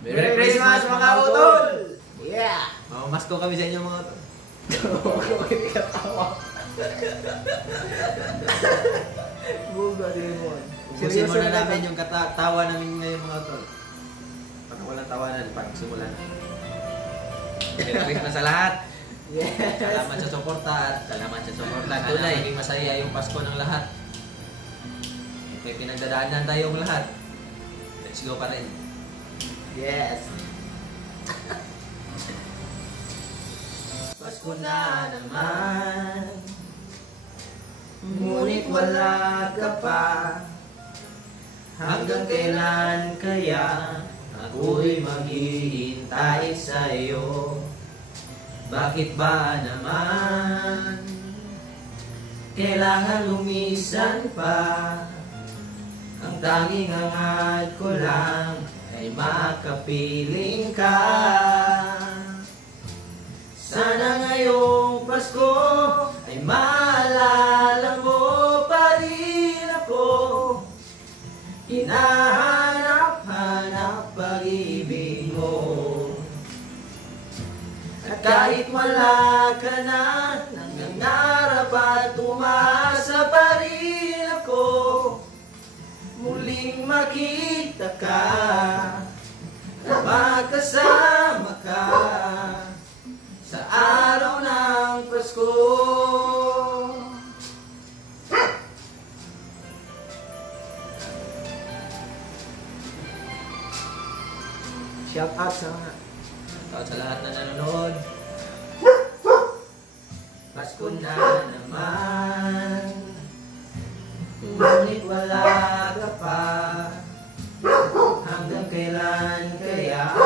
Merry Christmas mga utol! Yeah! Mamasko kami sa inyo mga utol. Hindi ka tawa. Buga din mo. Ubusin muna namin yung tawa namin ngayon mga utol. Pag walang tawanan, pag simula na. Merry Christmas sa lahat! Yes! Salamat sa suporta at salamat sa suporta. Tunay, maging masaya yung Pasko ng lahat. May pinagdadaanan tayong lahat. Let's go pa rin. Yes! Pasko na naman, ngunit wala ka pa. Hanggang kailan kaya ako'y maghihintay sa'yo? Bakit ba naman kailangan lumisan pa? Ang tanging hangad ko lang ay makapiling ka. Sana ngayong Pasko ay maalala mo pa rin ako. Hinahanap-hanap pag-ibig mo. At kahit wala ka na, nangangarap at umasa pa rin ako. Muling makita ka at magkasama ka sa araw ng Pasko. Shout out sa mga. Shout out sa lahat na nanonood. Pasko na naman, ngunit wala ka pa. Hanggang kailan kaya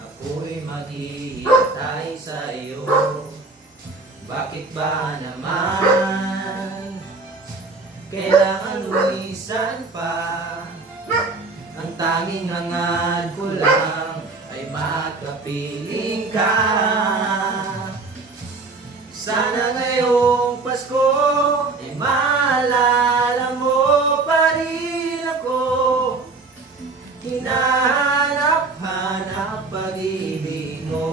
ako'y maghihintay sa'yo? Bakit ba naman kailangan lumisan pa? Ang tanging hangad ko lang ay makapiling ka. Sana ngayong Pasko ay maalala mo pa rin ako. Hinahanap-hanap pag-ibig mo.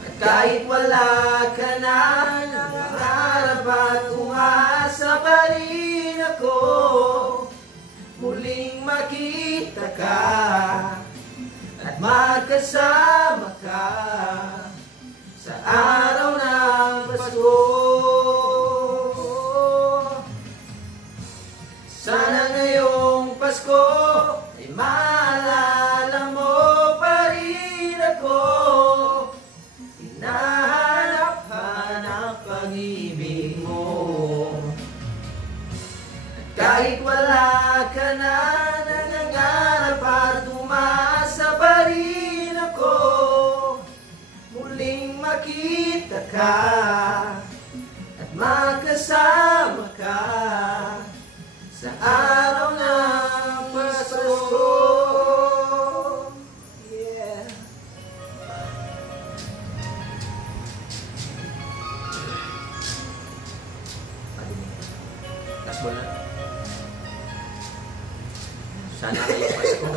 At kahit wala ka na, nangangarap at umasa pa rin ako. Muling makita ka at magkasama ka sa araw ng Pasko. Sana ngayong Pasko ay maalala mo pa rin ako. Hinahanap-hanap pag-ibig mo. At kahit wala ka na, nangangarap at umasa pa rin ako. Muling makita ka at magkasama ka sa araw ng Pasko. Yeah! Last ball na. Sana kayo Pasko.